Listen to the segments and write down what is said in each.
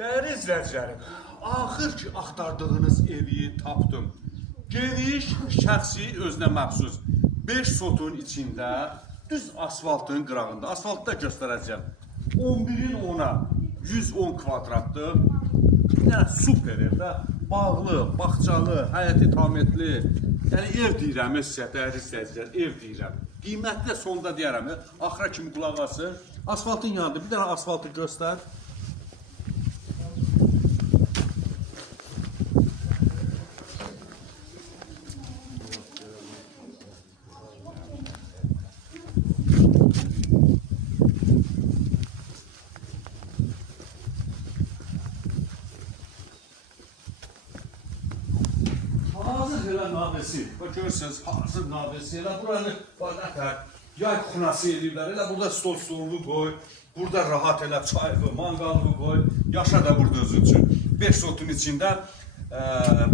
Dəyərli izləyicilərim, axır ki axtardığınız evi tapdım. Geniş, şəxsi, özünə məxsus 5 sotun içində, düz asfaltın qırağında. Asfaltda göstərəcəm. 11-in 10-a 110 kvadratdır. Yəni super evdə, bağlı, bağçalı, həyəti tametli. Yəni ev deyirəm sizə, dəyərli izləyicilər, ev deyirəm. Qiymətli də sonda deyərəm, axıra kimi qulaq asın. Asfaltın yanında bir dənə asfaltı göstər. Hazır elə navesi, görürsünüz, hazır navesi, elə buranı yay xunası edirlər, elə burada stol stolunu qoy, burada rahat elə çaylı, manqalını qoy, yaşa da burada özü üçün. 5 sotun içində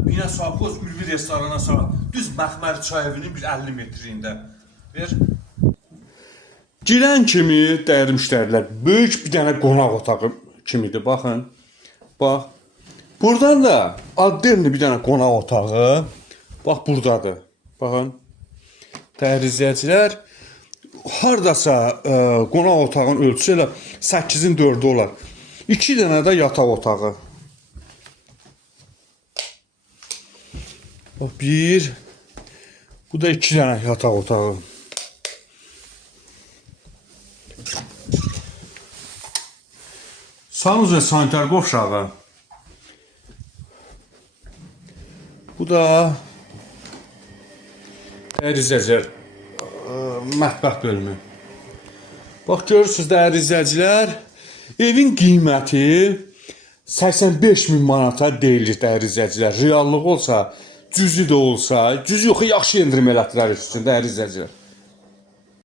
Bina Savxoz Ülvi restorana sonra düz Məxməri çay evinin bir 50 metrində. Girən kimi dəyərli müştərilər, böyük bir dənə qonaq otağı kimidir, baxın, bax. Buradan da addenli bir dənə qonaq otağı, bax buradadır, baxın, dəyərli izləyicilər, haradasa qonaq otağın ölçüsü elə 8-in 4-ü olar. 2 dənə də yataq otağı. Bax, bir, bu da 2 dənə yataq otağı. Sanuz və sanitar qovşağı. Bu da dəyərli izləyicilər, mətbəx bölümü. Bax, görürsünüz dəyərli izləyicilər, evin qiyməti 85.000 manata deyilir dəyərli izləyicilər. Reallıq olsa, cüzi də olsa, cüzi yox, yaxşı endirim elətdirər üçün dəyərli izləyicilər.